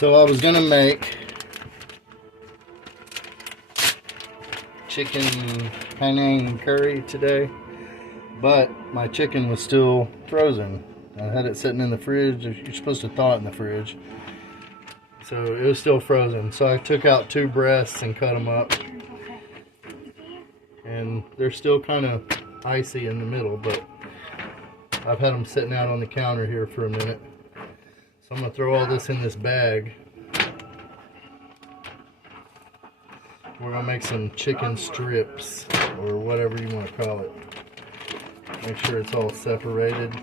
So I was gonna make chicken Penang curry today, but my chicken was still frozen. I had it sitting in the fridge. You're supposed to thaw it in the fridge. So it was still frozen. So I took out 2 breasts and cut them up. And they're still kind of icy in the middle, but I've had them sitting out on the counter here for a minute. So I'm going to throw all this in this bag. We're going to make some chicken strips, or whatever you want to call it. Make sure it's all separated.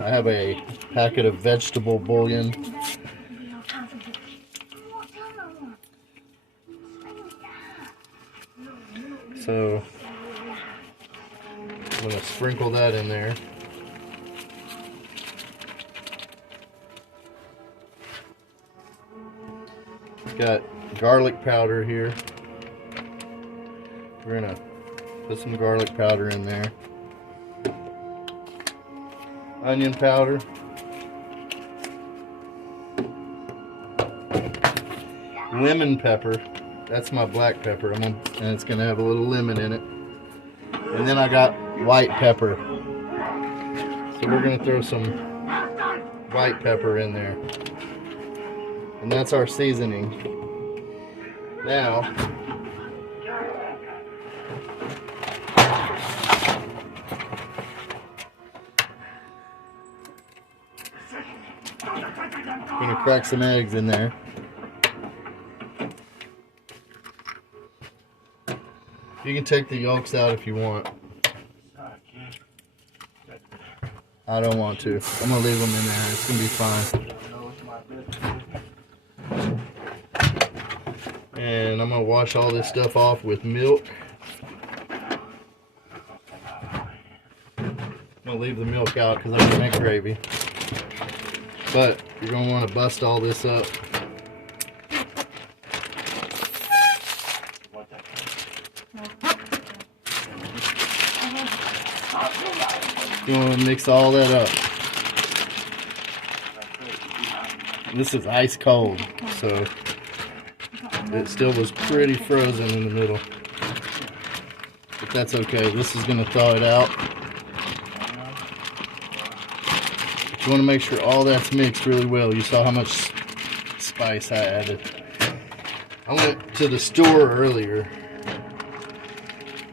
I have a packet of vegetable bouillon. So I'm going to sprinkle that in there. Got garlic powder here. We're going to put some garlic powder in there. Onion powder. Lemon pepper. That's my black pepper. And it's going to have a little lemon in it. And then I got white pepper. So we're going to throw some white pepper in there. And that's our seasoning. Now, I'm going to crack some eggs in there. You can take the yolks out if you want. I don't want to. I'm going to leave them in there. It's going to be fine. And I'm going to wash all this stuff off with milk. I'm going to leave the milk out because I'm going to make gravy. But you're going to want to bust all this up. You want to mix all that up. This is ice cold, so it still was pretty frozen in the middle. But that's okay. This is going to thaw it out. But you want to make sure all that's mixed really well. You saw how much spice I added. I went to the store earlier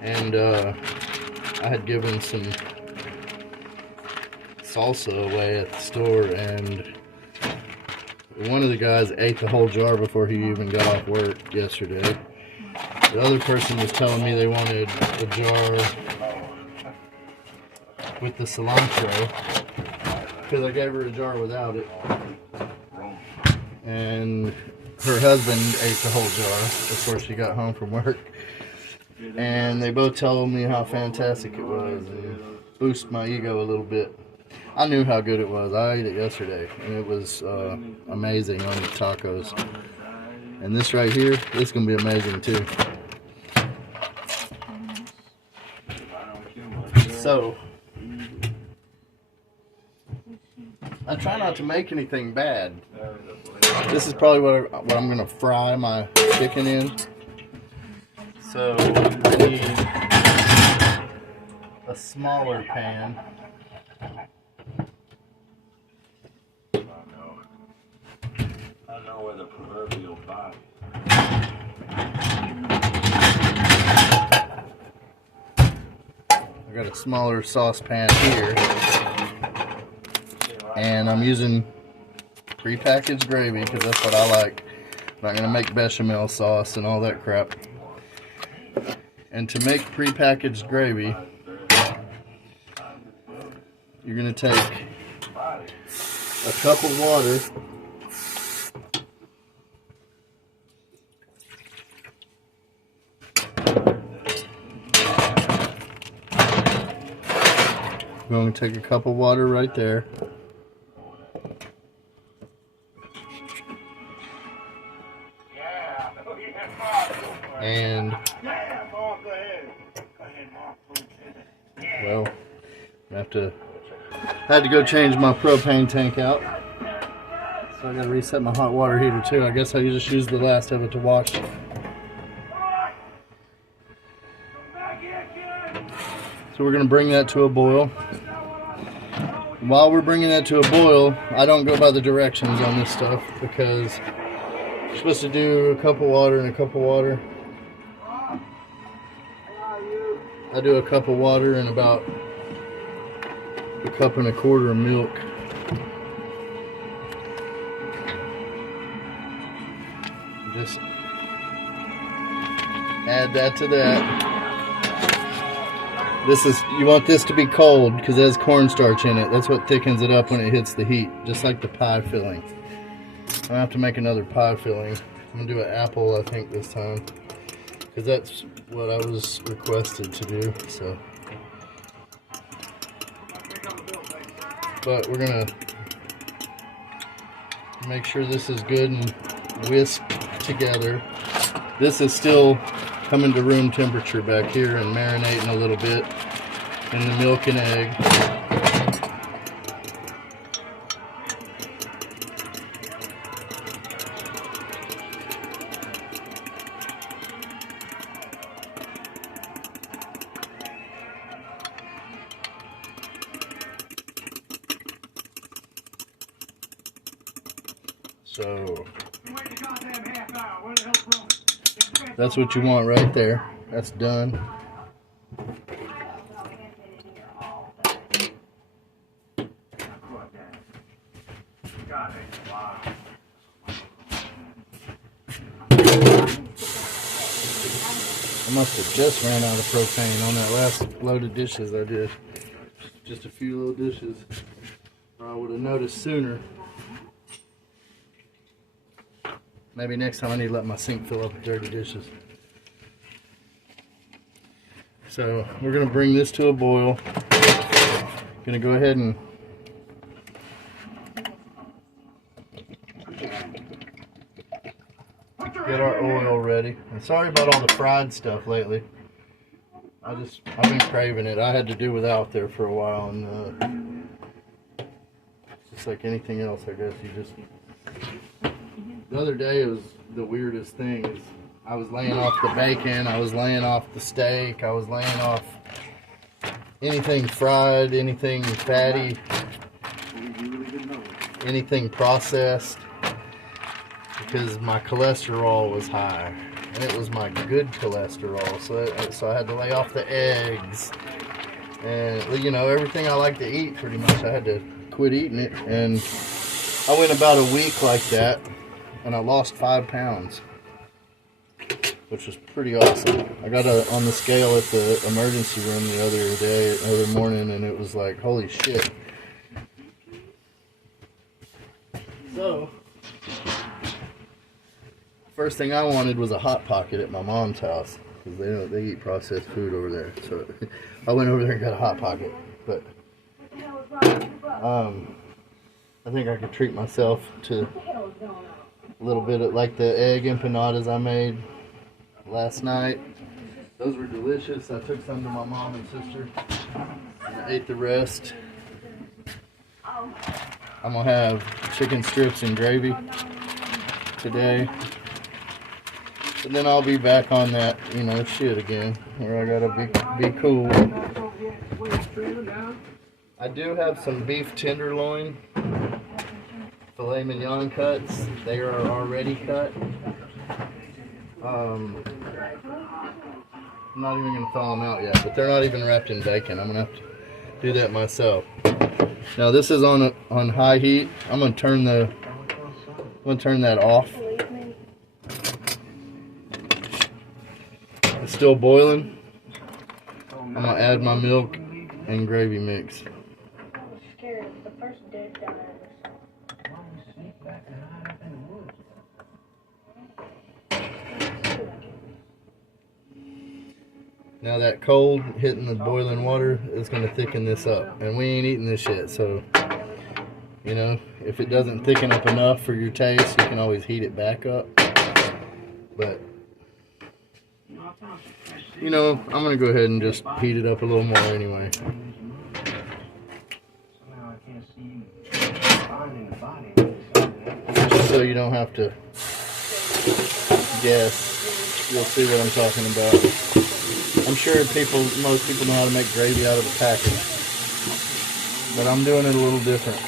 and I had given some salsa away at the store, and one of the guys ate the whole jar before he even got off work yesterday. The other person was telling me they wanted a jar with the cilantro because I gave her a jar without it, and her husband ate the whole jar before she got home from work, and they both told me how fantastic it was and boosted my ego a little bit. I knew how good it was. I ate it yesterday, and it was amazing on the tacos. And this right here, this is going to be amazing too. So, I try not to make anything bad. This is probably what I'm going to fry my chicken in. So, I need a smaller pan. Where the proverbial body. I got a smaller saucepan here, and I'm using prepackaged gravy because that's what I like. I'm not going to make bechamel sauce and all that crap. And to make prepackaged gravy, you're going to take a cup of water, I'm going to take a cup of water right there. And Well, I had to go change my propane tank out. So I gotta reset my hot water heater too. I guess I just used the last of it to wash. So we're gonna bring that to a boil. While we're bringing that to a boil, I don't go by the directions on this stuff because you're supposed to do a cup of water and a cup of water. I do a cup of water and about a cup and a quarter of milk. Just add that to that. You want this to be cold because it has cornstarch in it. That's what thickens it up when it hits the heat, just like the pie filling. I have to make another pie filling. I'm gonna do an apple, I think, this time, because that's what I was requested to do. So, but we're gonna make sure this is good and whisked together. This is still coming to room temperature back here and marinating a little bit in the milk and egg. So that's what you want right there. That's done. I must have just ran out of propane on that last load of dishes I did. Just a few little dishes. Or I would have noticed sooner. Maybe next time I need to let my sink fill up with dirty dishes. So we're going to bring this to a boil. Going to go ahead and get our oil ready. And sorry about all the fried stuff lately. I've been craving it. I had to do without there for a while, and just like anything else, I guess you just. The other day it was the weirdest thing. Is I was laying off the bacon, I was laying off the steak, I was laying off anything fried, anything fatty, anything processed, because my cholesterol was high, and it was my good cholesterol. So I had to lay off the eggs, and you know, everything I like to eat pretty much. I had to quit eating it, and I went about a week like that. And I lost 5 pounds, which was pretty awesome. I got on the scale at the emergency room the other morning, and it was like, holy shit. So, first thing I wanted was a Hot Pocket at my mom's house, because they eat processed food over there. So I went over there and got a Hot Pocket. But I think I could treat myself to a little bit of like the egg empanadas I made last night. Those were delicious. I took some to my mom and sister, and I ate the rest. I'm gonna have chicken strips and gravy today, and then I'll be back on that, you know, shit again, where I gotta be cool. I do have some beef tenderloin filet mignon cuts. They are already cut. I'm not even gonna thaw them out yet, but they're not even wrapped in bacon. I'm gonna have to do that myself. Now this is on high heat. I'm gonna turn that off. It's still boiling. I'm gonna add my milk and gravy mix. Now that cold hitting the boiling water is going to thicken this up, and we ain't eating this yet, so you know, if it doesn't thicken up enough for your taste, you can always heat it back up. But you know, I'm going to go ahead and just heat it up a little more anyway. Just so you don't have to guess, you'll see what I'm talking about. I'm sure most people know how to make gravy out of the package, but I'm doing it a little different.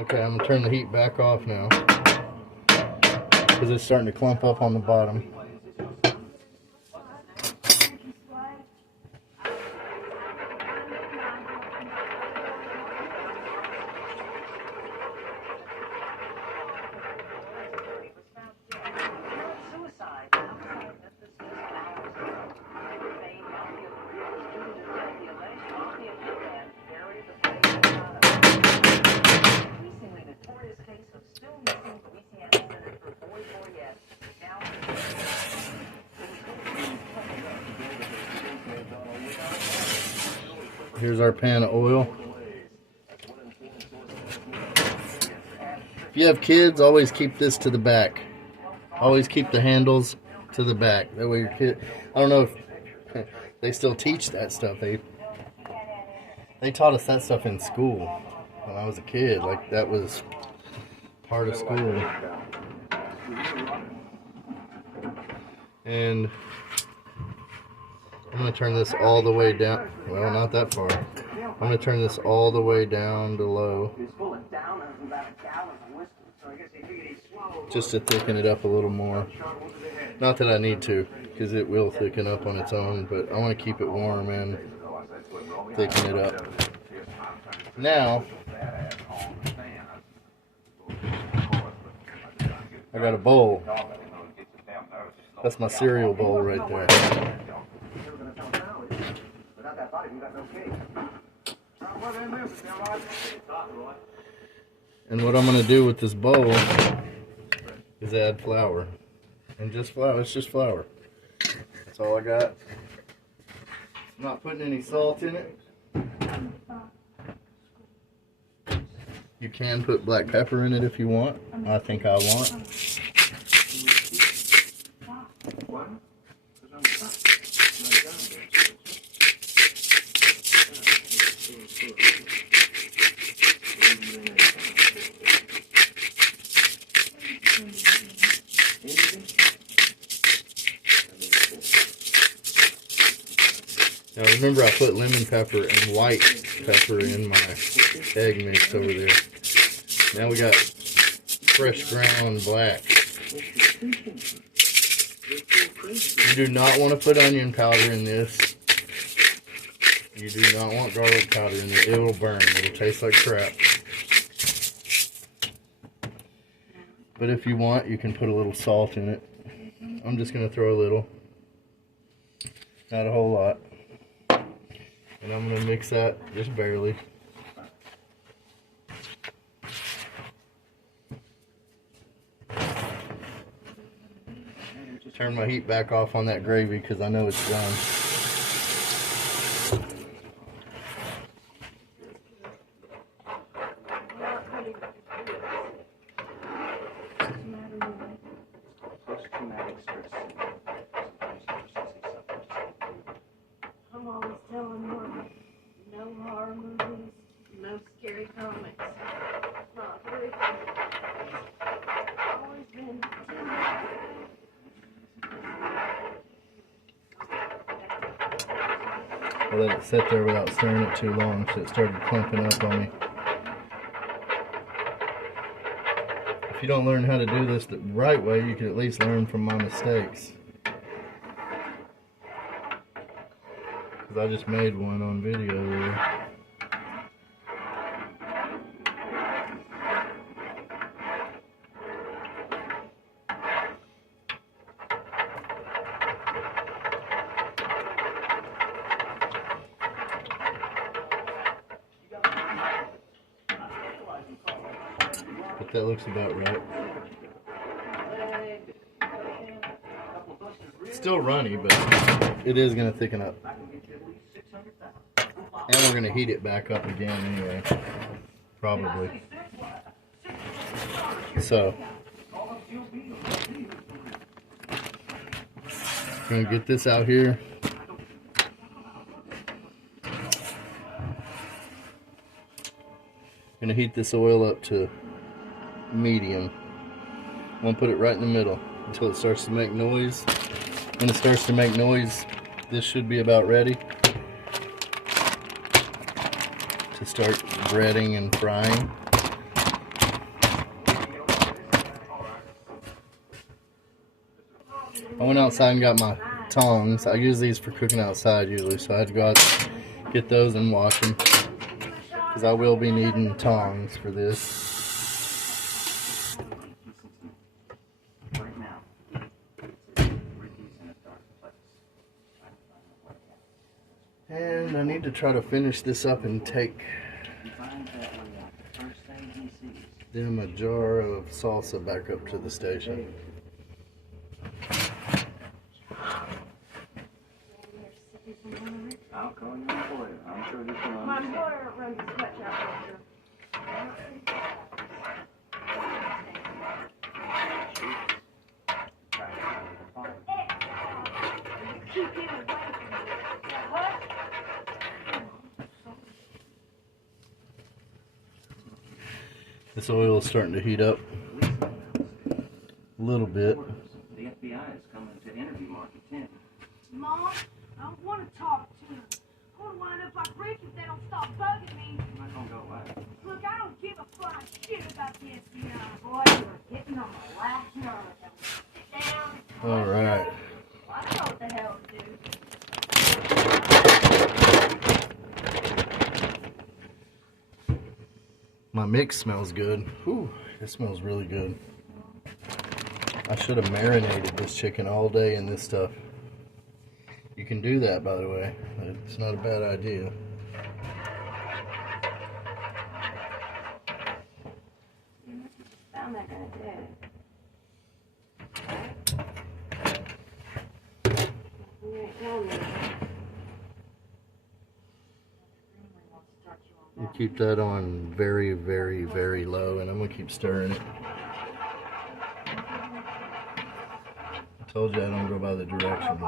Okay, I'm going to turn the heat back off now because it's starting to clump up on the bottom. Here's our pan of oil. If you have kids, always keep this to the back. Always keep the handles to the back. That way your kid, I don't know if they still teach that stuff. They taught us that stuff in school when I was a kid. Like, that was part of school. And I'm going to turn this all the way down. Well, not that far. I'm going to turn this all the way down to low. Just to thicken it up a little more. Not that I need to, because it will thicken up on its own, but I want to keep it warm and thicken it up. Now, I got a bowl. That's my cereal bowl right there. And what I'm going to do with this bowl is add flour. And just flour, it's just flour. That's all I got. I'm not putting any salt in it. You can put black pepper in it if you want. I think I want. Now remember, I put lemon pepper and white pepper in my egg mix over there. Now we got fresh ground black. You do not want to put onion powder in this. You do not want garlic powder in it. It will burn. It will taste like crap. But if you want, you can put a little salt in it. I'm just going to throw a little. Not a whole lot. And I'm going to mix that just barely. Turn my heat back off on that gravy because I know it's done. I'm always telling Morgan, no horror movies, no scary comics. Not very fun. Always been I let it sit there without stirring it too long, so it started clumping up on me. If you don't learn how to do this the right way, you can at least learn from my mistakes. Because I just made one on video there. But that looks about right. Still runny, but it is going to thicken up. And we're going to heat it back up again anyway. Probably. So, going to get this out here. Going to heat this oil up to medium. I'm going to put it right in the middle until it starts to make noise. When it starts to make noise, this should be about ready to start breading and frying. I went outside and got my tongs. I use these for cooking outside usually, so I had to go out, get those and wash them, because I will be needing tongs for this. And I need to try to finish this up and take them a jar of salsa back up to the station. I'll call you for you. I'm sure this will My employer runs a sweatshop here. Keep him away from me. What? This oil is starting to heat up a little bit. The FBI is coming to interview Mark at 10. Mom, I don't want to talk to him. I want to wind up like Rick if they don't stop bugging me. I'm not going to go away. Look, I don't give a flying shit about the FBI. Boy, you're getting on my last nerve. Sit down. All right. I know what the hell to do. My mix smells good. Whew, it smells really good. I should have marinated this chicken all day in this stuff. You can do that, by the way. It's not a bad idea. Found that guy dead. You ain't telling me. You keep that on very, very, very low, and I'm gonna keep stirring it. I told you I don't go by the directions.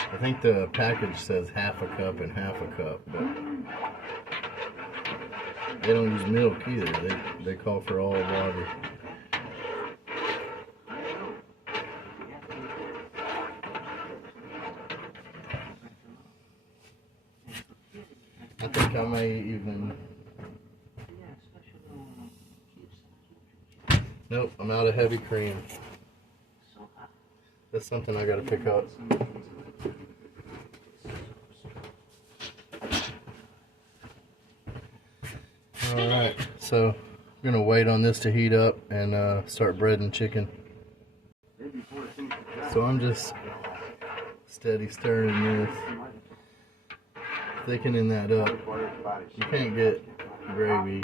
I think the package says half a cup and half a cup, but they don't use milk either. They call for all water. I think I may even... Nope, I'm out of heavy cream. That's something I gotta pick up. Alright, so I'm gonna wait on this to heat up and start breading chicken. So I'm just steady stirring this, thickening that up. You can't get gravy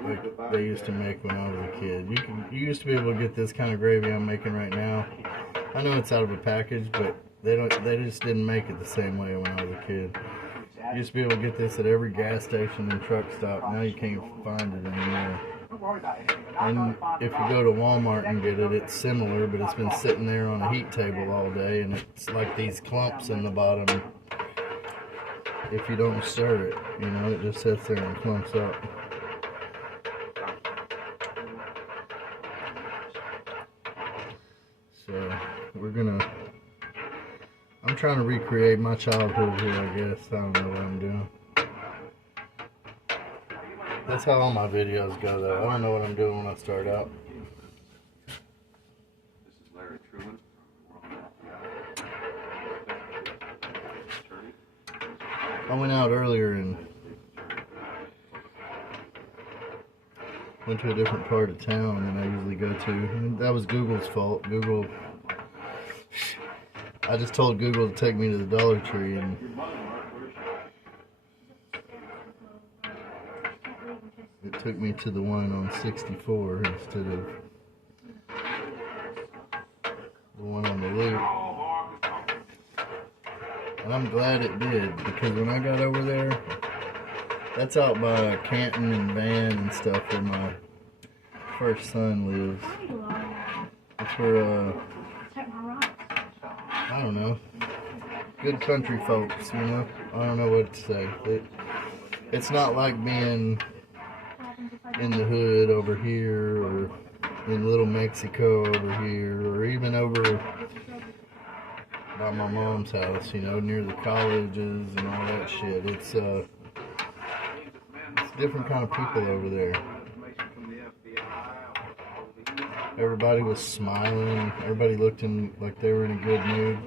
like they used to make when I was a kid. You used to be able to get this kind of gravy I'm making right now. I know it's out of a package, but they just didn't make it the same way when I was a kid. You used to be able to get this at every gas station and truck stop. Now you can't find it anymore. And if you go to Walmart and get it, it's similar, but it's been sitting there on a heat table all day, and it's like these clumps in the bottom. If you don't stir it, you know, it just sits there and clumps up. So we're gonna, I'm trying to recreate my childhood here, I guess. I don't know what I'm doing. That's how all my videos go, though. I don't know what I'm doing when I start out. This is Larry Truman. I went out earlier and went to a different part of town than I usually go to. And that was Google's fault. Google, I just told Google to take me to the Dollar Tree, and it took me to the one on 64 instead of the one on the loop. And I'm glad it did, because when I got over there, that's out by Canton and Van and stuff where my first son lives. That's where, I don't know, good country folks, you know? I don't know what to say. It's not like being in the hood over here, or in Little Mexico over here, or even over by my mom's house, you know, near the colleges and all that shit. It's a different kind of people over there. Everybody was smiling. Everybody looked like they were in a good mood.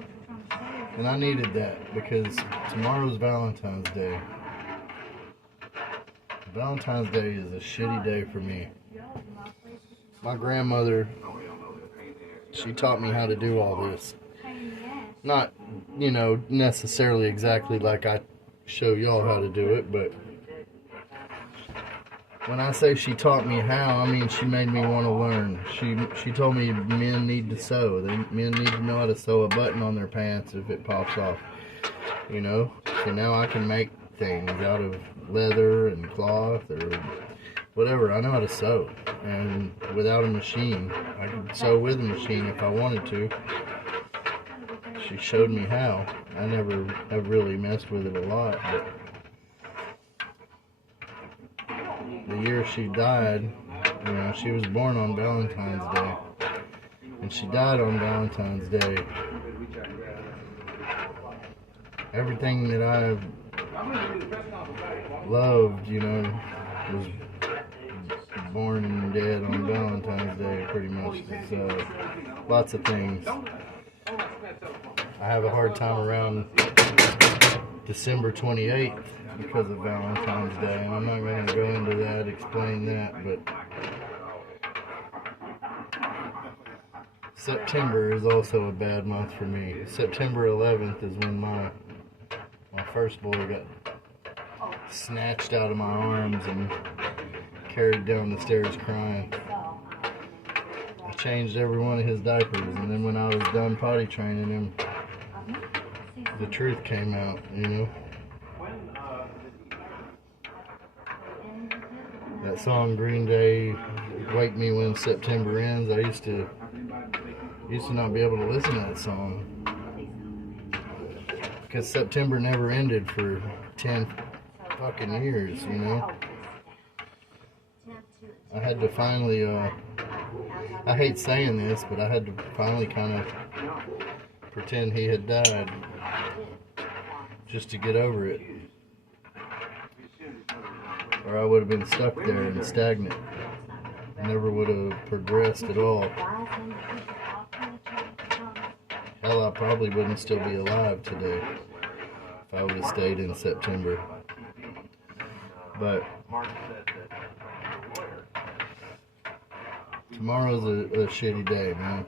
And I needed that, because tomorrow's Valentine's Day. Valentine's Day is a shitty day for me. My grandmother, she taught me how to do all this. Not, you know, necessarily exactly like I show y'all how to do it, but when I say she taught me how, I mean she made me want to learn. She told me men need to sew. Men need to know how to sew a button on their pants if it pops off. You know? So now I can make things out of leather and cloth or whatever. I know how to sew. And without a machine, I could sew with a machine if I wanted to. She showed me how. I never have really messed with it a lot, but the year she died, you know, she was born on Valentine's Day, and she died on Valentine's Day. Everything that I loved, you know, was born and dead on Valentine's Day, pretty much. It's, lots of things. I have a hard time around December 28th because of Valentine's Day, and I'm not going to go into that, explain that, but September is also a bad month for me. September 11th is when my first boy got snatched out of my arms and carried down the stairs crying. I changed every one of his diapers, and then when I was done potty training him, the truth came out, you know? That song Green Day, Wake Me When September Ends, I used to not be able to listen to that song, because September never ended for 10 fucking years, you know? I had to finally, I hate saying this, but I had to finally kind of pretend he had died just to get over it. Or I would have been stuck there and stagnant. Never would have progressed at all. Hell, I probably wouldn't still be alive today if I would have stayed in September. But tomorrow's a shitty day, man.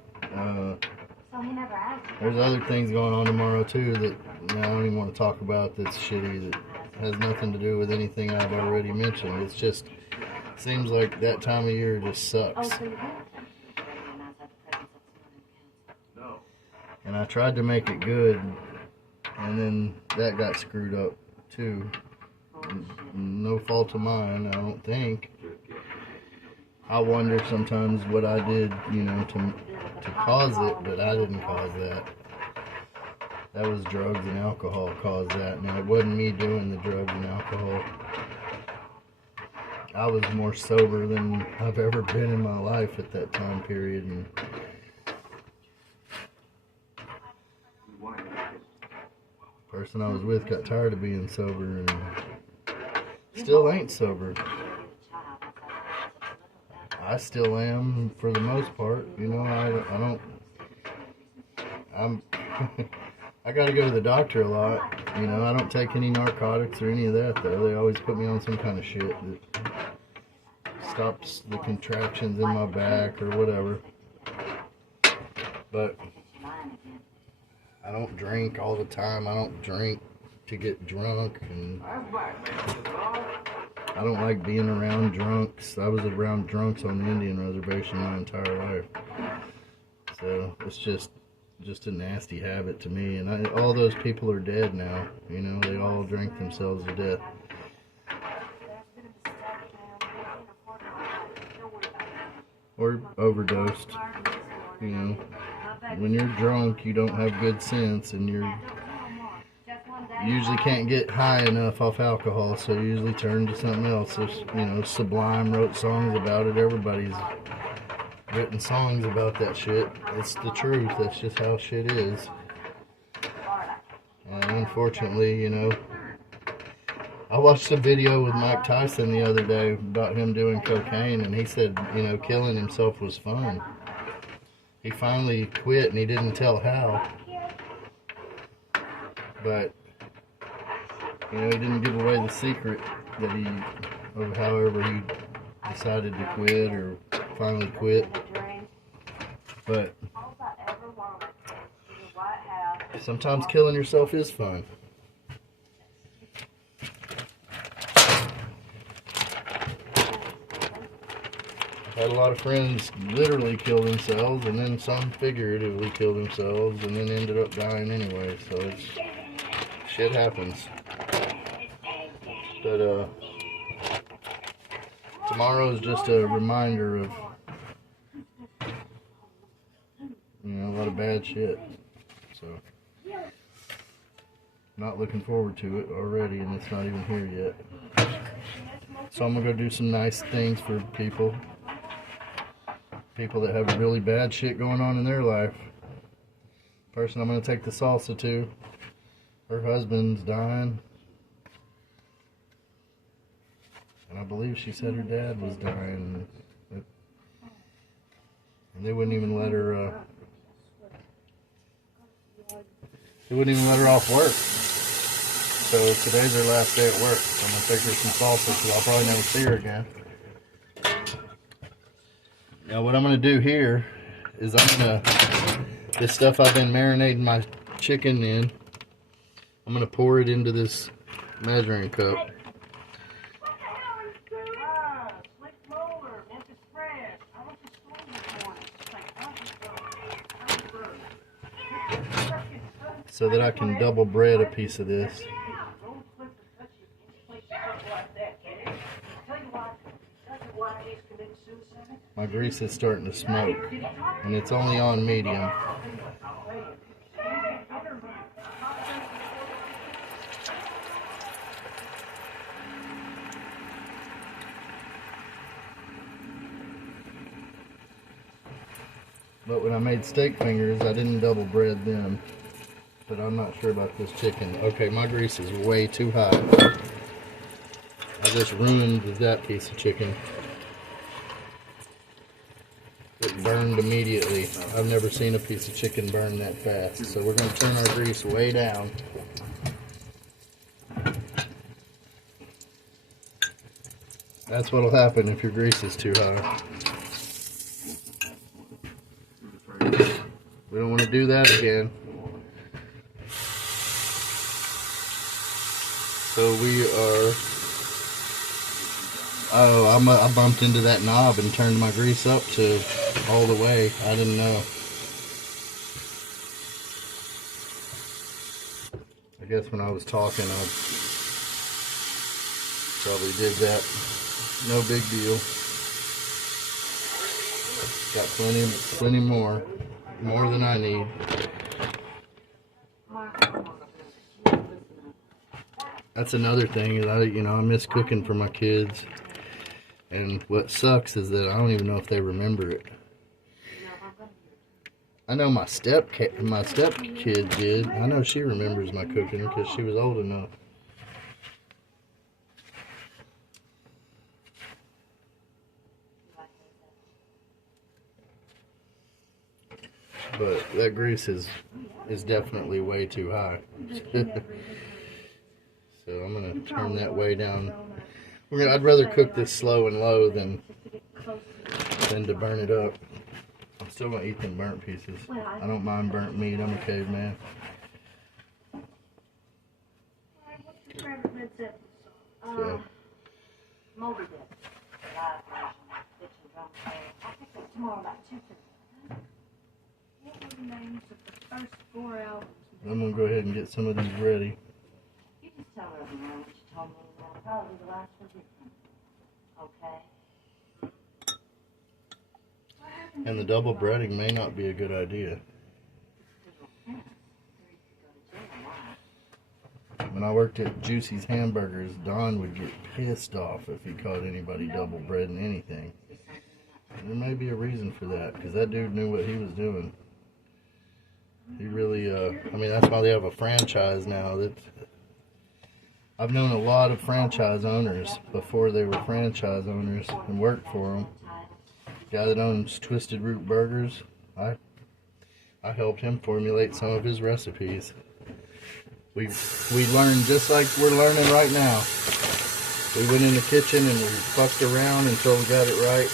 There's other things going on tomorrow too that I don't even want to talk about that's shitty, that has nothing to do with anything I've already mentioned. It's just, seems like that time of year just sucks. And I tried to make it good, and then that got screwed up too. No fault of mine, I don't think. I wonder sometimes what I did, you know, to cause it, but I didn't cause that. That was drugs and alcohol caused that. Now, it wasn't me doing the drugs and alcohol. I was more sober than I've ever been in my life at that time period. And the person I was with got tired of being sober and still ain't sober. I still am for the most part, you know. I gotta go to the doctor a lot, you know. I don't take any narcotics or any of that though. They always put me on some kind of shit that stops the contractions in my back or whatever. But I don't drink all the time. I don't drink to get drunk, and I don't like being around drunks. I was around drunks on the Indian reservation my entire life. So it's just, just a nasty habit to me. And all those people are dead now. You know, they all drank themselves to death. Or overdosed. You know, when you're drunk, you don't have good sense, and you usually can't get high enough off alcohol, so you usually turn to something else. There's, you know, Sublime wrote songs about it. Everybody's written songs about that shit. It's the truth. That's just how shit is. And unfortunately, you know, I watched a video with Mike Tyson the other day about him doing cocaine, and he said, you know, killing himself was fun. He finally quit, and he didn't tell how. But, you know, he didn't give away the secret that he, of however he decided to quit or finally quit. But sometimes killing yourself is fun. I've had a lot of friends literally kill themselves, and then some figuratively kill themselves, and then ended up dying anyway. So it's shit happens. But tomorrow is just a reminder of, you know, a lot of bad shit. So not looking forward to it already, and it's not even here yet. So I'm gonna go do some nice things for people that have really bad shit going on in their life. Person I'm gonna take the salsa to, her husband's dying, and I believe she said her dad was dying, and they wouldn't even let her. They wouldn't even let her off work. So today's her last day at work. So I'm gonna take her some salsa because I'll probably never see her again. Now what I'm gonna do here is this stuff I've been marinating my chicken in, I'm gonna pour it into this measuring cup. So that I can double bread a piece of this. My grease is starting to smoke, and it's only on medium. But when I made steak fingers, I didn't double bread them. But I'm not sure about this chicken. Okay, my grease is way too high. I just ruined that piece of chicken. It burned immediately. I've never seen a piece of chicken burn that fast. So we're going to turn our grease way down. That's what'll happen if your grease is too high. We don't want to do that again. So we are, I bumped into that knob and turned my grease up to all the way. I didn't know. I guess when I was talking, I probably did that. No big deal. Got plenty more than I need. That's another thing is I miss cooking for my kids, and what sucks is that I don't even know if they remember it. I know my step kid did. I know she remembers my cooking because she was old enough. But that grease is definitely way too high. So I'm gonna turn that way down. I'd rather cook this slow and low than to burn it up. I'm still gonna eat them burnt pieces. I don't mind burnt meat. I'm a caveman. So. Moby Dick. Live version. Bitch and drum. I picked up tomorrow about 2:30. What was the name? of the first 4 albums. I'm gonna go ahead and get some of these ready. You just tell everyone what you told me, and I'll probably be the last one different. Okay? What happened And to the double you, breading may not be a good idea. When I worked at Juicy's Hamburgers, Don would get pissed off if he caught anybody double breading anything. And there may be a reason for that, because that dude knew what he was doing. He really, I mean, that's why they have a franchise now. I've known a lot of franchise owners before they were franchise owners and worked for them. The guy that owns Twisted Root Burgers, I helped him formulate some of his recipes. We learned just like we're learning right now. We went in the kitchen and we fucked around until we got it right.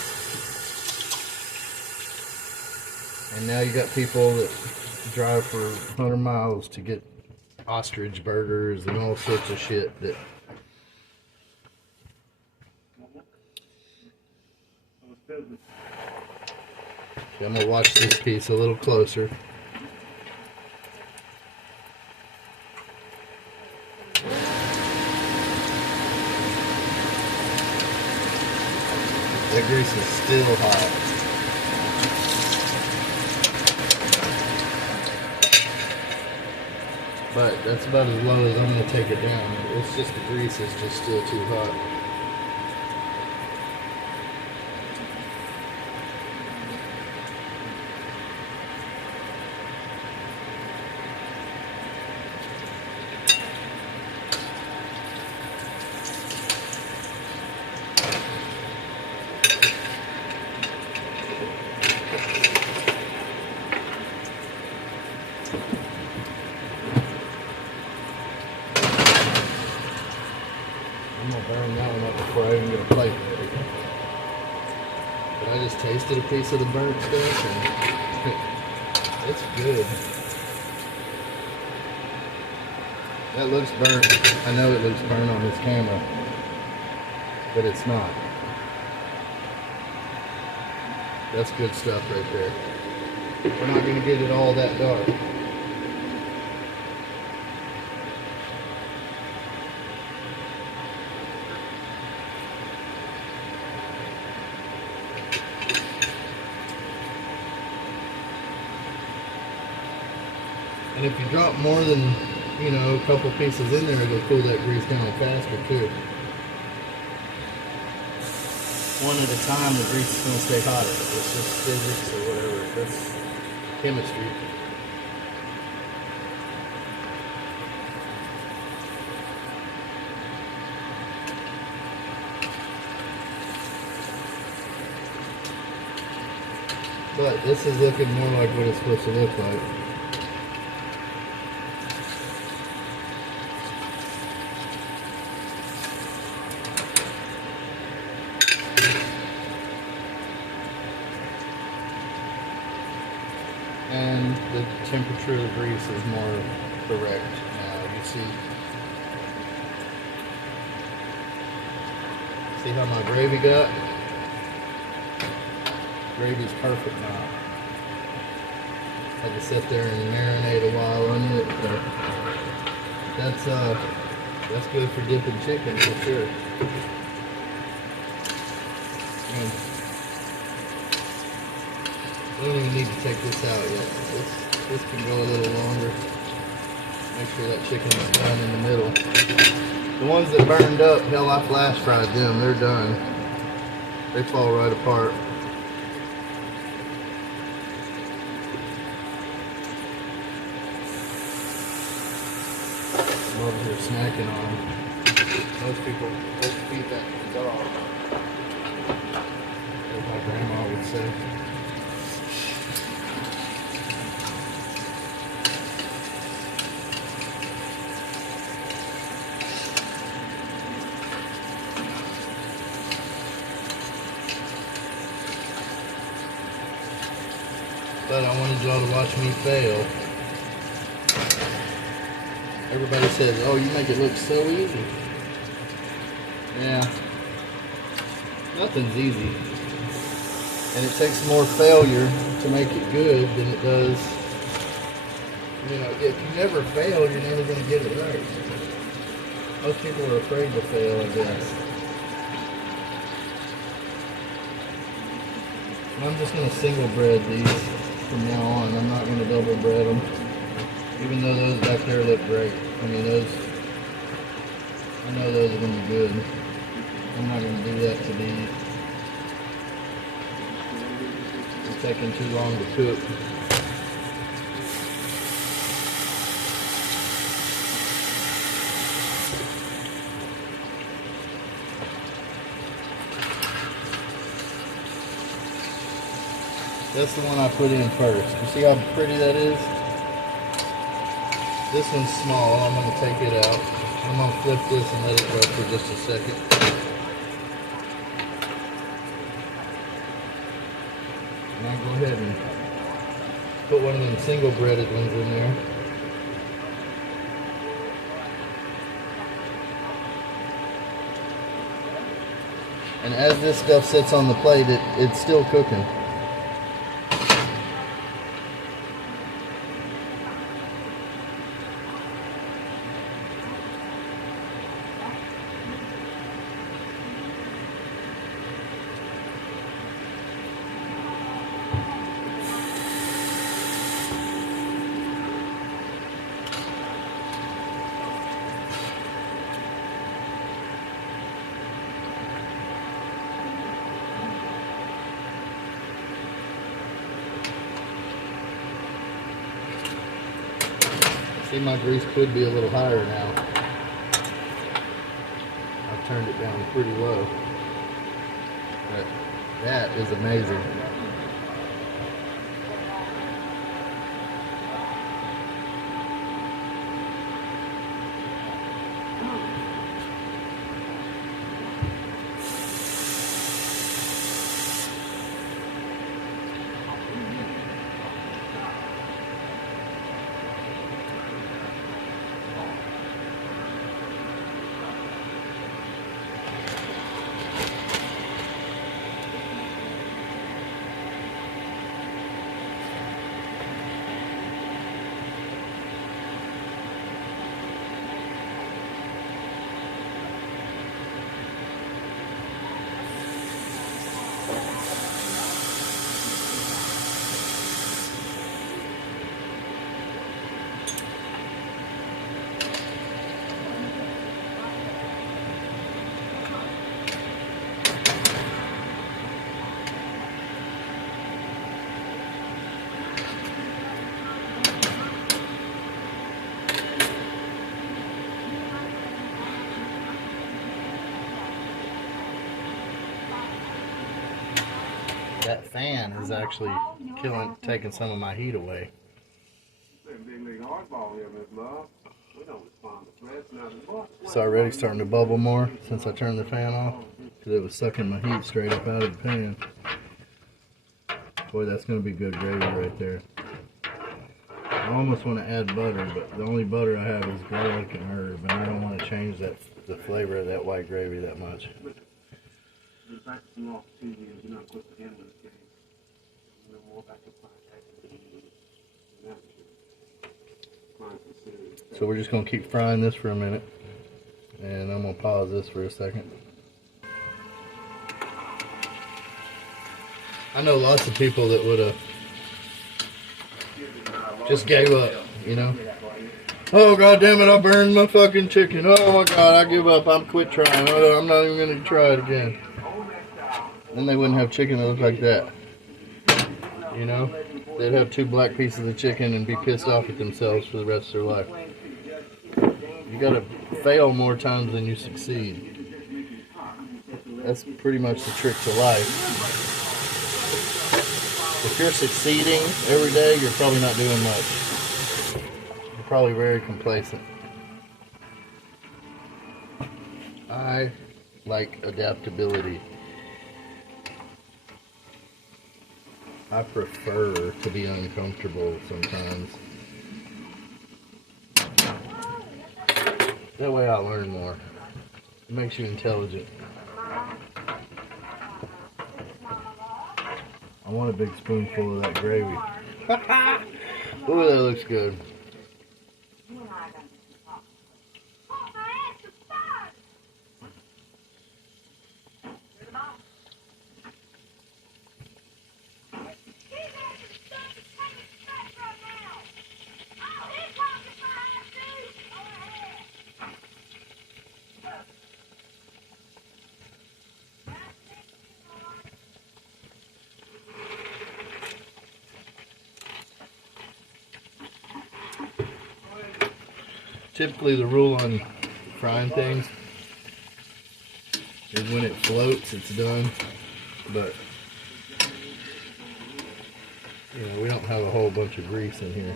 And now you got people that drive for 100 miles to get ostrich burgers and all sorts of shit that okay, I'm gonna watch this piece a little closer. That grease is still hot. But that's about as low as I'm going to take it down. It's just the grease is just still too hot. I'm gonna burn that one up before I even get a plate ready. But I just tasted a piece of the burnt stuff and it's good. That looks burnt. I know it looks burnt on this camera, but it's not. That's good stuff right there. We're not gonna get it all that dark. And if you drop more than, you know, a couple pieces in there, it'll cool that grease down faster too. One at a time, the grease is going to stay hotter. It's just physics or whatever. That's chemistry. But this is looking more like what it's supposed to look like. And the temperature of the grease is more correct now. You see how my gravy got? Gravy's perfect now. I can sit there and marinate a while on it. But that's good for dipping chicken for sure. And we don't even need to take this out yet. This can go a little longer. Make sure that chicken is done in the middle. The ones that burned up, hell, I flash fried them. They're done. They fall right apart. I'm over here snacking on them. Most people feed that to the dog. As my grandma would say. But I wanted y'all to watch me fail. Everybody says, oh, you make it look so easy. Yeah. Nothing's easy. And it takes more failure to make it good than it does You know, if you never fail, you're never going to get it right. Most people are afraid to fail, I guess. And I'm just going to single bread these from now on. I'm not going to double bread them. Even though those back there look great. I mean, those, I know those are going to be good. I'm not going to do that to these. It's taking too long to cook. That's the one I put in first. You see how pretty that is? This one's small. I'm going to take it out. I'm going to flip this and let it go for just a second. And I'll go ahead and put one of them single breaded ones in there. And as this stuff sits on the plate, it's still cooking. See, my grease could be a little higher now. I've turned it down pretty low. But that is amazing. That fan is actually taking some of my heat away. It's already starting to bubble more since I turned the fan off because it was sucking my heat straight up out of the pan. Boy, that's going to be good gravy right there. I almost want to add butter, but the only butter I have is garlic and herb, and I don't want to change the flavor of that white gravy that much. So we're just going to keep frying this for a minute, and I'm going to pause this for a second. I know lots of people that would have just gave up, you know. Oh, God damn it, I burned my fucking chicken. Oh my God, I give up. I'm quit trying. I'm not even going to try it again. Then they wouldn't have chicken that looked like that. You know? They'd have 2 black pieces of chicken and be pissed off at themselves for the rest of their life. You gotta fail more times than you succeed. That's pretty much the trick to life. If you're succeeding every day, you're probably not doing much. You're probably very complacent. I like adaptability. I prefer to be uncomfortable sometimes. That way I learn more. It makes you intelligent. I want a big spoonful of that gravy. Ooh, that looks good. Typically the rule on frying things is when it floats, it's done. But you know, we don't have a whole bunch of grease in here.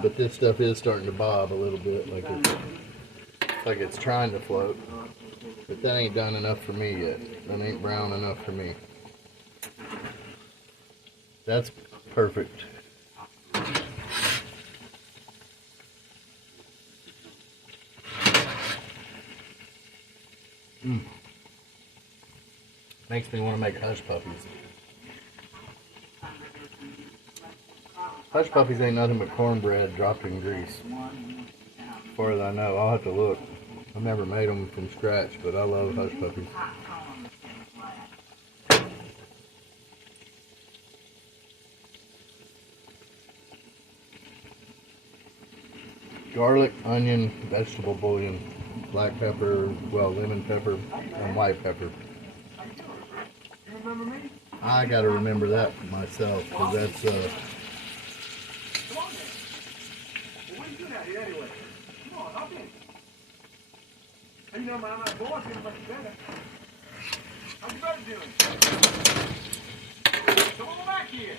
But this stuff is starting to bob a little bit, like it's trying to float. But that ain't done enough for me yet. That ain't brown enough for me. That's perfect. Makes me want to make hush puppies. Hush puppies ain't nothing but cornbread dropped in grease. As far as I know, I'll have to look. I've never made them from scratch, but I love hush puppies. Garlic, onion, vegetable bouillon, black pepper, well, lemon pepper, and white pepper. I gotta remember that for myself, because that's What are you doing out here anyway? Come on, hop in. And you know, my boy's gonna make you better. How's your brother doing? Come on back here.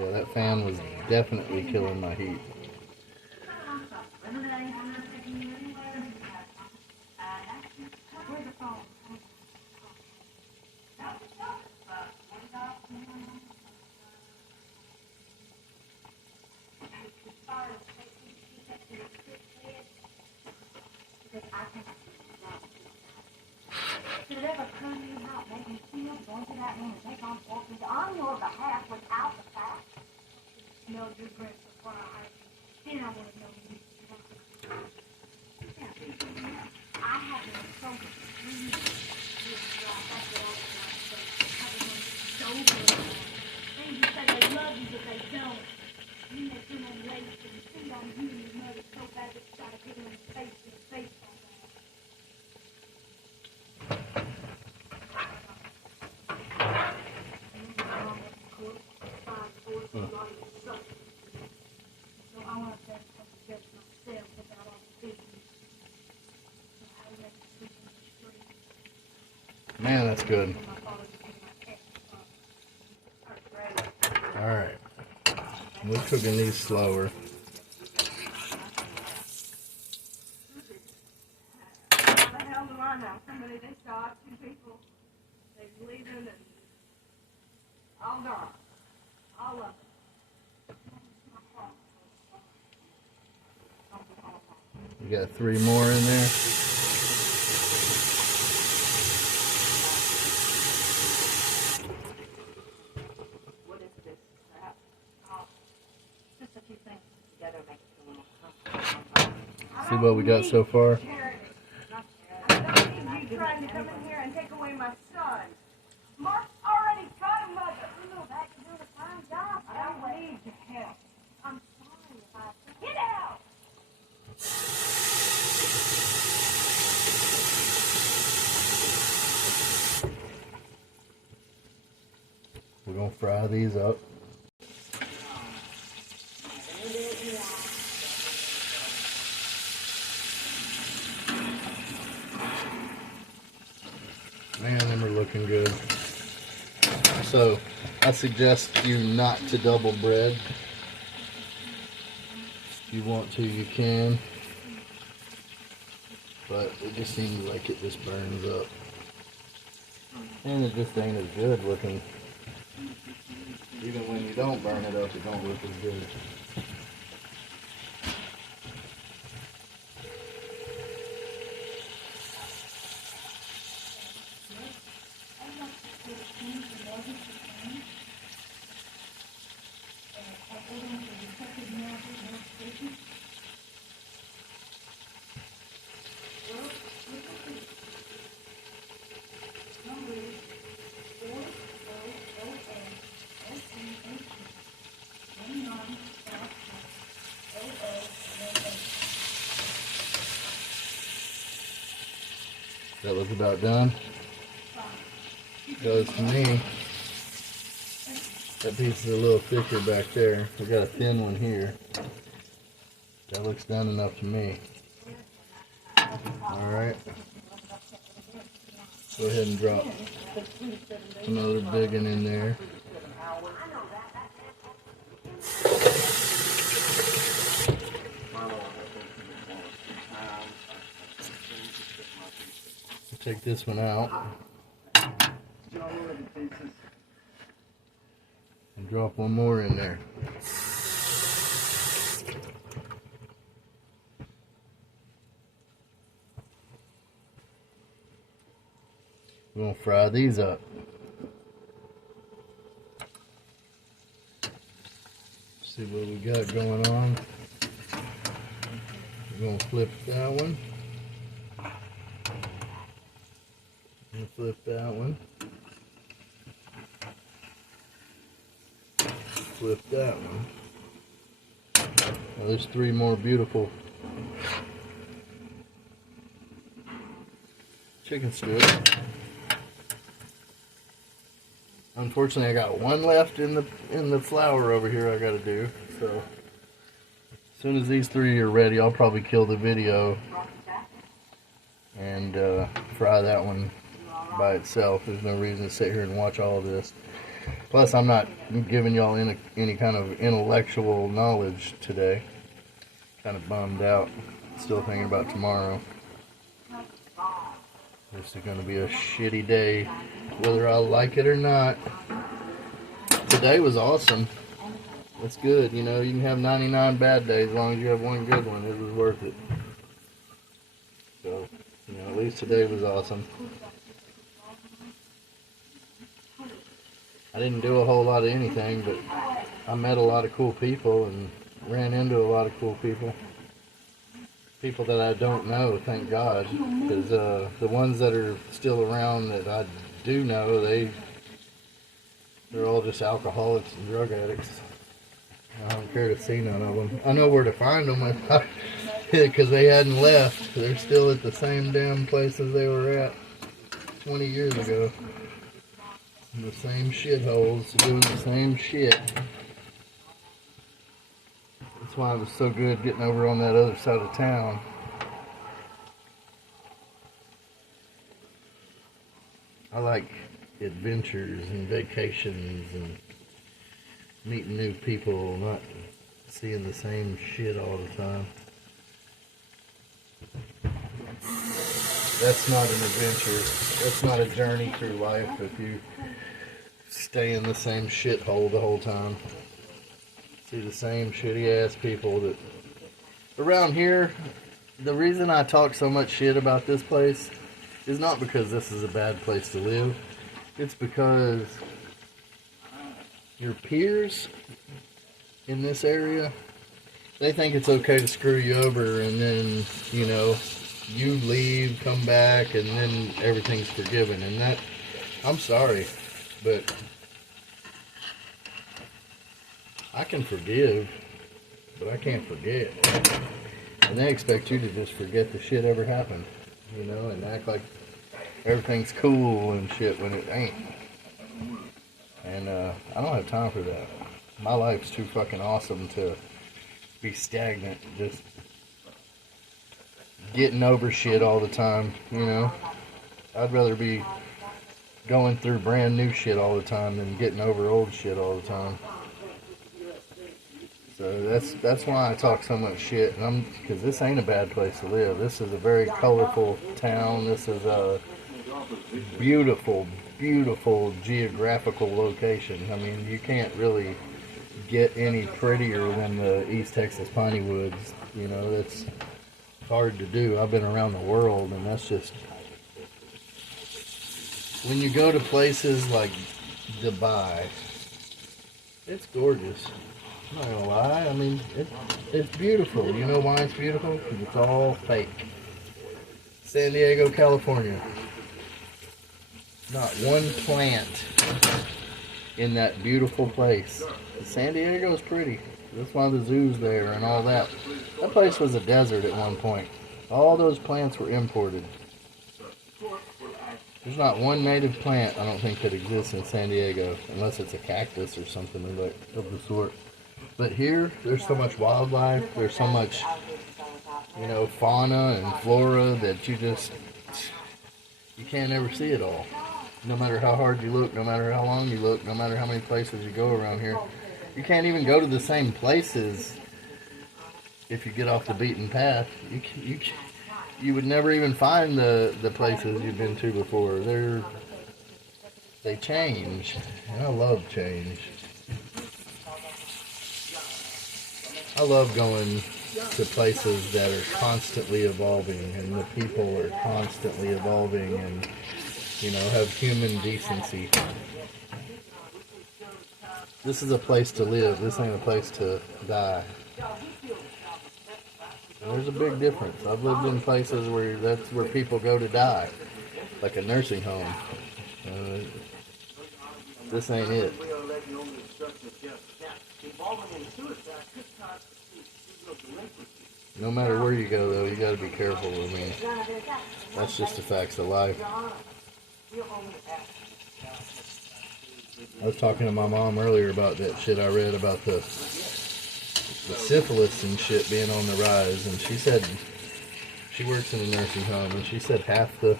yeah, that fan was definitely killing my heat. Did it ever occur to you how it made me feel going to that room and take on forces on your behalf without the facts? Smelled your breath before I then I would have known you. I have been sober for 3 years. That's what I was going to say. I was going to be sober. And you say they love you, but they don't. You make them on waste and feed on you and your mother so bad that you got to give them in the face on that. So I want to thank you for myself about all the business. So how to make decisions straight. Man, that's good. My father became my ex. Alright. We're cooking these slower. How the hell do I know? Somebody they shot, 2 people. They bleeding and all gone. All of it. We got 3 more in there. What is this? Perhaps just a few things together makes it a little comfortable. See what we got so far. I don't need you trying to come in here and take away my son. Mark's already got a mother. You know that you're doing a fine job. I don't need your help. I'm sorry if I... Get out! We're gonna fry these up. Man, them are looking good. So, I suggest you not to double bread. If you want to, you can. But it just seems like it just burns up. And it just ain't as good looking. Even when you don't burn it up, it don't look as good. That looks about done. Because to me, that piece is a little thicker back there. We got a thin one here. That looks done enough to me. Alright. Go ahead and drop another big one in there. Take this one out and drop one more in there. We're gonna fry these up. See what we got going on. We're gonna flip that one. Flip that one. Flip that one. Now there's three more beautiful chicken strips. Unfortunately, I got one left in the flour over here I gotta do. So as soon as these three are ready, I'll probably kill the video and fry that one by itself. There's no reason to sit here and watch all of this. Plus, I'm not giving y'all any kind of intellectual knowledge today. Kind of bummed out. Still thinking about tomorrow. This is going to be a shitty day, whether I like it or not. Today was awesome. It's good, you know. You can have 99 bad days as long as you have one good one. It was worth it. So, you know, at least today was awesome. I didn't do a whole lot of anything, but I met a lot of cool people and ran into a lot of cool people. People that I don't know, thank God. Because the ones that are still around that I do know, they're all just alcoholics and drug addicts. I don't care to see none of them. I know where to find them because they hadn't left. They're still at the same damn places they were at 20 years ago. The same shitholes, doing the same shit. That's why it was so good getting over on that other side of town. I like adventures and vacations and meeting new people, not seeing the same shit all the time. That's not an adventure. That's not a journey through life if you stay in the same shithole the whole time. See the same shitty ass people that around here. The reason I talk so much shit about this place is not because this is a bad place to live. It's because your peers in this area, they think it's okay to screw you over, and then, you know, you leave, come back, and then everything's forgiven. And that, I'm sorry, but I can forgive, but I can't forget. And they expect you to just forget the shit ever happened, you know, and act like everything's cool and shit when it ain't. And I don't have time for that. My life's too fucking awesome to be stagnant, just getting over shit all the time, you know. I'd rather be going through brand new shit all the time than getting over old shit all the time. So that's why I talk so much shit, and because this ain't a bad place to live. This is a very colorful town. This is a beautiful, beautiful geographical location. I mean, you can't really get any prettier than the East Texas Piney Woods. You know, that's hard to do. I've been around the world, and that's just, when you go to places like Dubai, it's gorgeous. I'm not gonna lie. I mean, it's beautiful. You know why it's beautiful? Because it's all fake. San Diego, California. Not one plant in that beautiful place. San Diego's pretty. That's why the zoo's there and all that. That place was a desert at one point. All those plants were imported. There's not one native plant I don't think that exists in San Diego, unless it's a cactus or something of the sort. But here, there's so much wildlife, there's so much, fauna and flora that you can't ever see it all. No matter how hard you look, no matter how long you look, no matter how many places you go around here. You can't even go to the same places if you get off the beaten path. You would never even find the places you've been to before. They change. And I love change. I love going to places that are constantly evolving and the people are constantly evolving and, have human decency. This is a place to live. This ain't a place to die. And there's a big difference. I've lived in places where that's where people go to die, like a nursing home. This ain't it. No matter where you go, though, you got to be careful. I mean, that's just the facts of life. I was talking to my mom earlier about that shit I read about the syphilis and shit being on the rise, and she said she works in a nursing home, and she said half the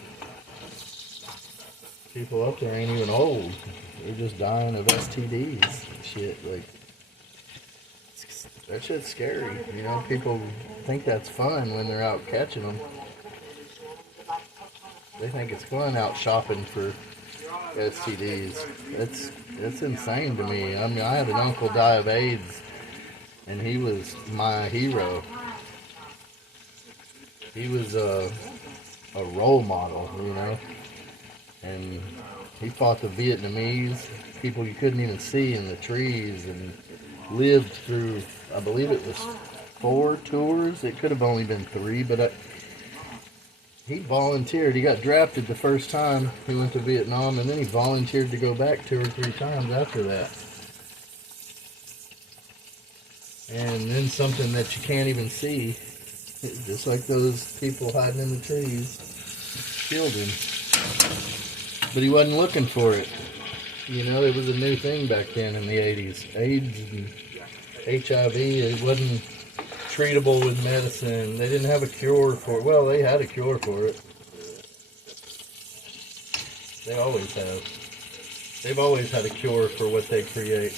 people up there ain't even old. They're just dying of STDs and shit. Like, that shit's scary. People think that's fun when they're out catching them. They think it's fun out shopping for STDs. It's insane to me. I mean, I had an uncle die of AIDS, and he was my hero. He was a role model, and he fought the Vietnamese, people you couldn't even see in the trees, and lived through, I believe it was 4 tours. It could have only been 3, but he volunteered. He got drafted the first time he went to Vietnam, and then he volunteered to go back 2 or 3 times after that. And then something that you can't even see, just like those people hiding in the trees, killed him. But he wasn't looking for it. It was a new thing back then in the 80s. AIDS and HIV, it wasn't treatable with medicine. They didn't have a cure for it. Well, they had a cure for it. They always have. They've always had a cure for what they create.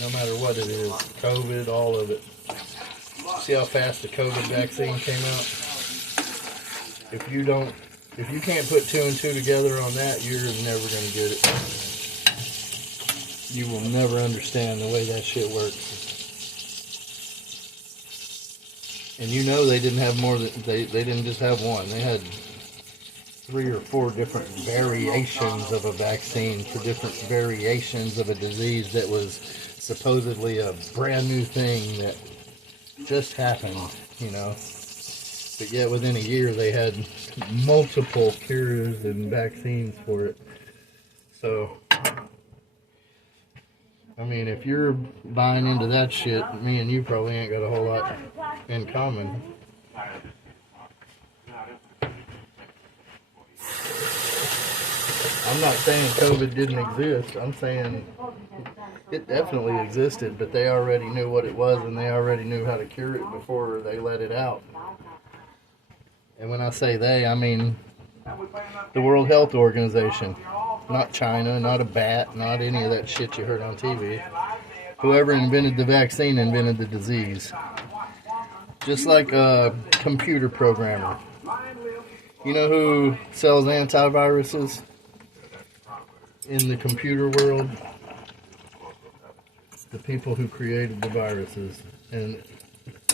No matter what it is. COVID, all of it. See how fast the COVID vaccine came out? If you can't put 2 and 2 together on that, you're never going to get it. You will never understand the way that shit works. And they didn't have more than, they didn't just have one. They had 3 or 4 different variations of a vaccine for different variations of a disease that was supposedly a brand new thing that just happened, But yet within a year they had multiple cures and vaccines for it. So, I mean, if you're buying into that shit, me and you probably ain't got a whole lot in common. I'm not saying COVID didn't exist. I'm saying it definitely existed, but they already knew what it was and they already knew how to cure it before they let it out. And when I say they, I mean the World Health Organization. Not China, not a bat, not any of that shit you heard on TV. Whoever invented the vaccine invented the disease. Just like a computer programmer. You know who sells antiviruses in the computer world? The people who created the viruses. And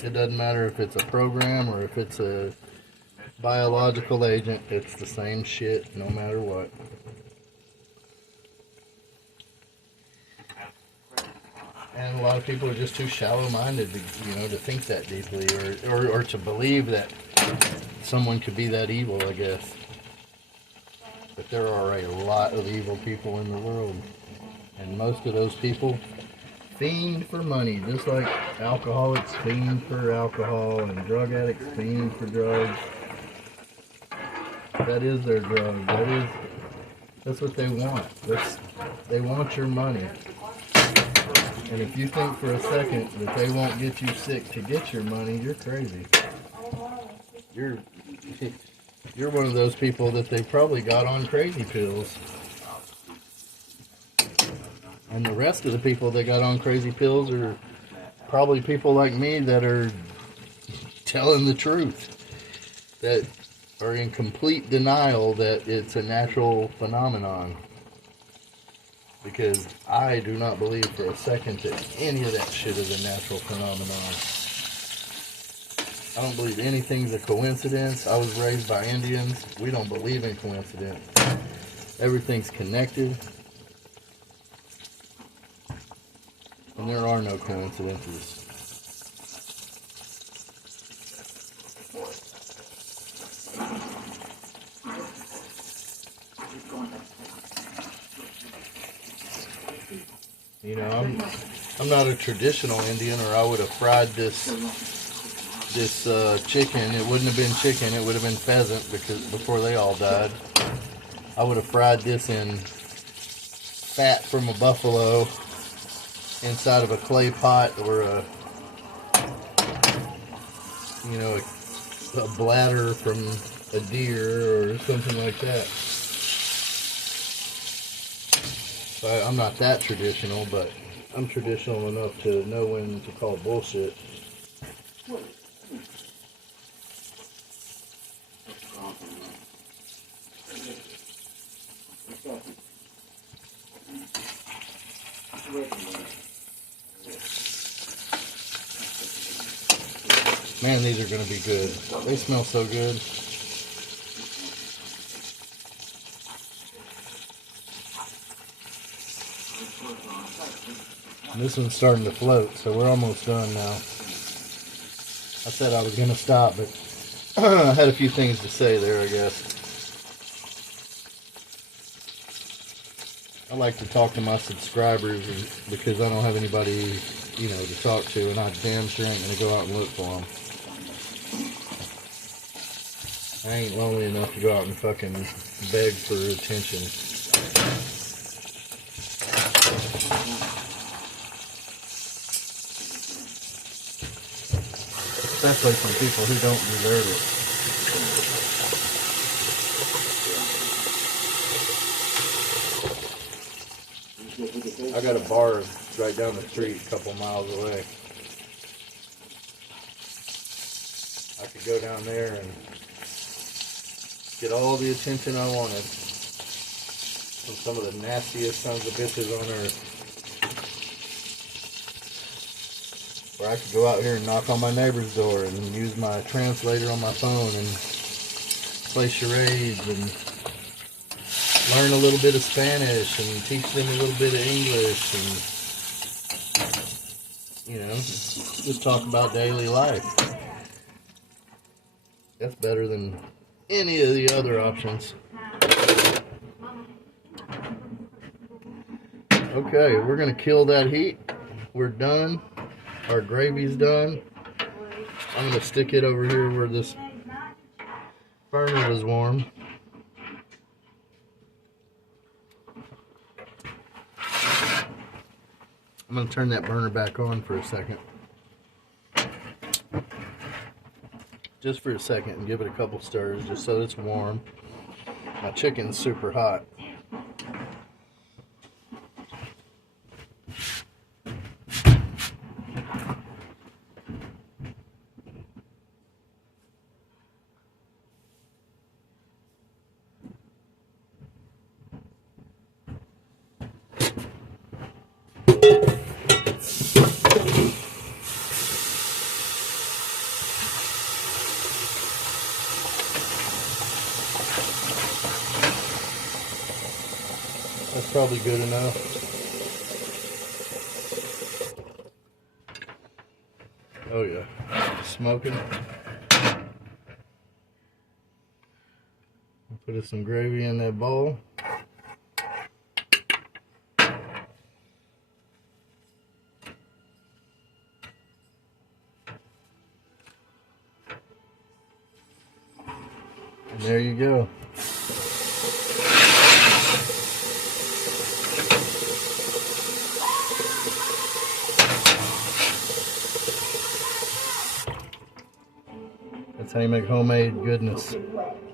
it doesn't matter if it's a program or if it's a biological agent, it's the same shit no matter what. And a lot of people are just too shallow-minded to, to think that deeply or to believe that someone could be that evil, I guess. But there are a lot of evil people in the world. And most of those people fiend for money, just like alcoholics fiend for alcohol and drug addicts fiend for drugs. That is their drug. That is That's what they want. They want your money. And if you think for a second that they won't get you sick to get your money, you're crazy. You're one of those people that they probably got on crazy pills. And the rest of the people that got on crazy pills are probably people like me that are telling the truth, that are in complete denial that it's a natural phenomenon. Because I do not believe for a second that any of that shit is a natural phenomenon. I don't believe anything's a coincidence. I was raised by Indians. We don't believe in coincidence. Everything's connected. And there are no coincidences. You know, I'm not a traditional Indian, or I would have fried this chicken. It wouldn't have been chicken, it would have been pheasant, because before they all died. I would have fried this in fat from a buffalo inside of a clay pot, or a bladder from a deer or something like that. So I'm not that traditional, but I'm traditional enough to know when to call bullshit. Man, these are going to be good. They smell so good. And this one's starting to float, so we're almost done now. I said I was going to stop, but I had a few things to say there, I guess. I like to talk to my subscribers because I don't have anybody, to talk to, and I damn sure ain't going to go out and look for them. I ain't lonely enough to go out and fucking beg for attention. Especially from people who don't deserve it. I got a bar right down the street, a couple miles away. I could go down there and get all the attention I wanted from some of the nastiest sons of bitches on earth. Or I could go out here and knock on my neighbor's door and use my translator on my phone and play charades and learn a little bit of Spanish and teach them a little bit of English and, just talk about daily life. That's better than any of the other options. Okay, we're going to kill that heat. We're done. Our gravy's done. I'm going to stick it over here where this burner is warm. I'm going to turn that burner back on for a second. Just for a second, and give it a couple stirs just so it's warm. My chicken's super hot. That's probably good enough. Oh yeah, smoking. Put some gravy in that bowl. And there you go. That's how you make homemade goodness. Wet.